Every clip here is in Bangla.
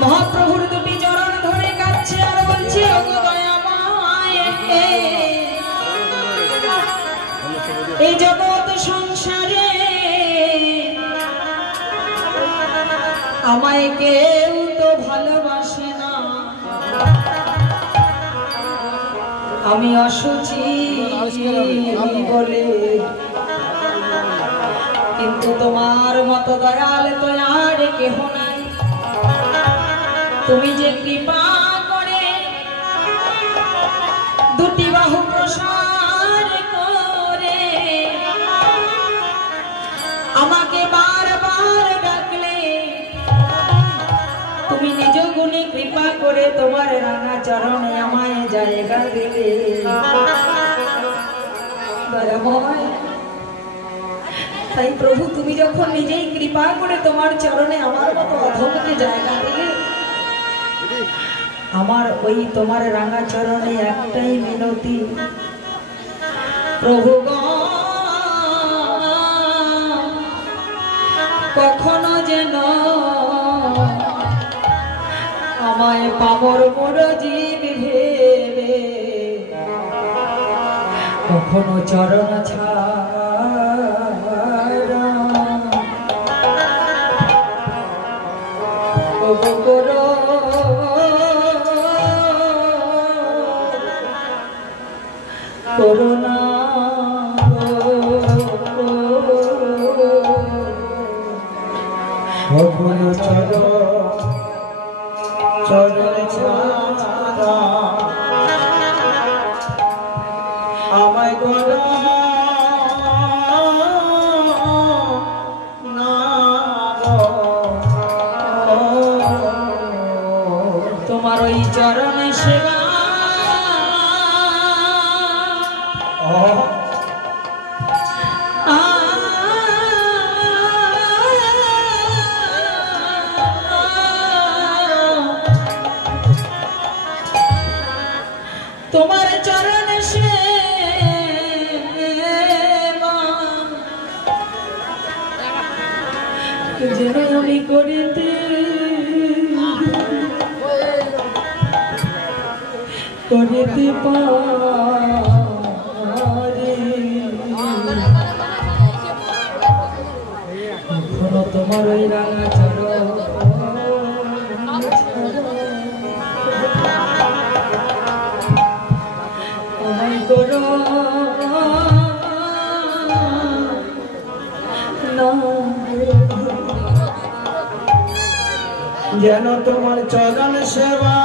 মহাপ্রভুর দুটি চরণ ধরে কাছে আর বলছে ওগো দয়াময় এই জগৎ সংসারে আমায় কেউ তো ভালোবাসে না আমি অসুচি বলে কিন্তু তোমার মতো দয়াল তো আর কেহ নাই তুমি যে কৃপা করে দুটি বাহু প্রসার করে আমাকে বারবার ডাকলে তুমি নিজ গুণে কৃপা করে তোমার রাঙা চরণে আমায় জায়গা দিলে দয়াময় তাই প্রভু তুমি যখন নিজেই কৃপা করে তোমার চরণে আমার মতো অধমকে জায়গা দিলে আমার ওই তোমার রাঙা চরণে একটাই মিনতি প্রভু কখনো যেন আমায় পামর মোর জীব ভেবে কখনো চরণ ছাড়া করুণা কখনো চরণ ছাড়া আমায় করো না তোমার ওই চরণ সেবা তোমার চরণ যেন আমি করিতে পারি কখনো তোমার ওই রাঙা চরণ আমায় করো না যেন তোমার চরণ সেবা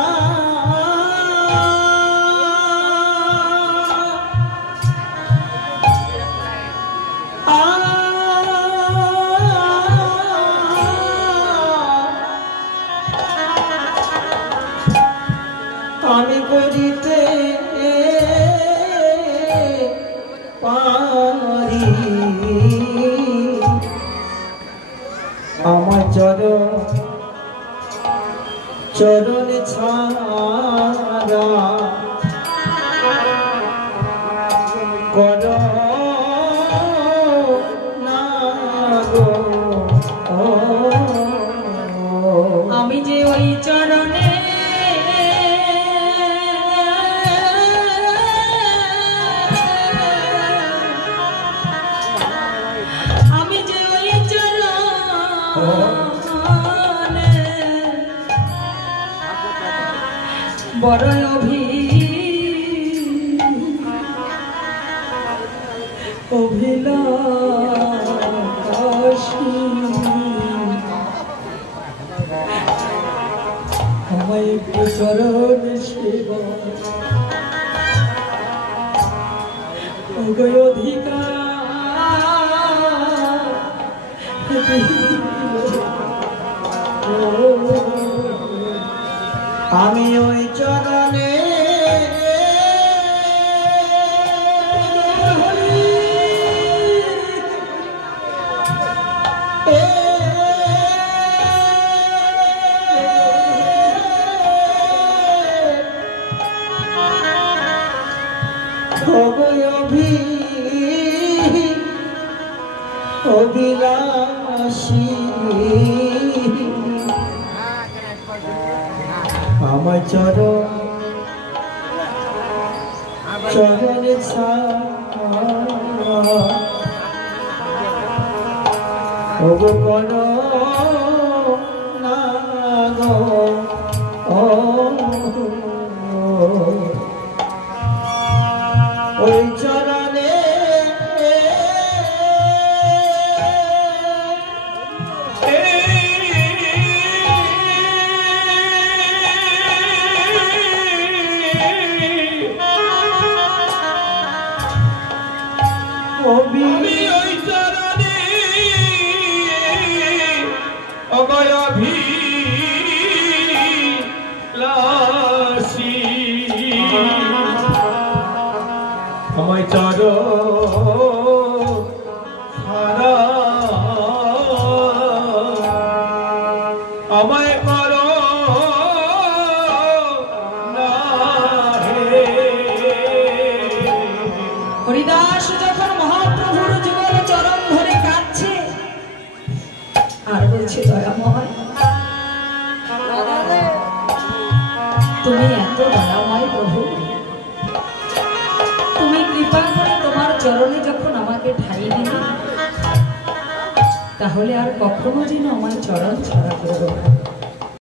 আমি করিতে পারি আমার চরণ ছাড়া করো না গো আমি যে ওই চরণে বড় অভিলাষী আমায় চরণ সেবা অধিকার আমি ওই চরণে অভিলাষী আমায় চরণ চরণে ওগো কোন না গো ওই চরণে আমি ওই চরণে অভয়াভিলাষী আমায় চরণ ছাড়া আমায় করো না হে। হরিদাস যখন মহাপ্রভুর যুগল চরণ ধরে কাঁদছে আর বলছে দয়াময় তুমি এত দয়াময় প্রভু, তুমি কৃপা করে তোমার চরণে যখন আমাকে ঠাই দিলে তাহলে আর কখনো যেন আমার চরণ ছাড়া করবো না।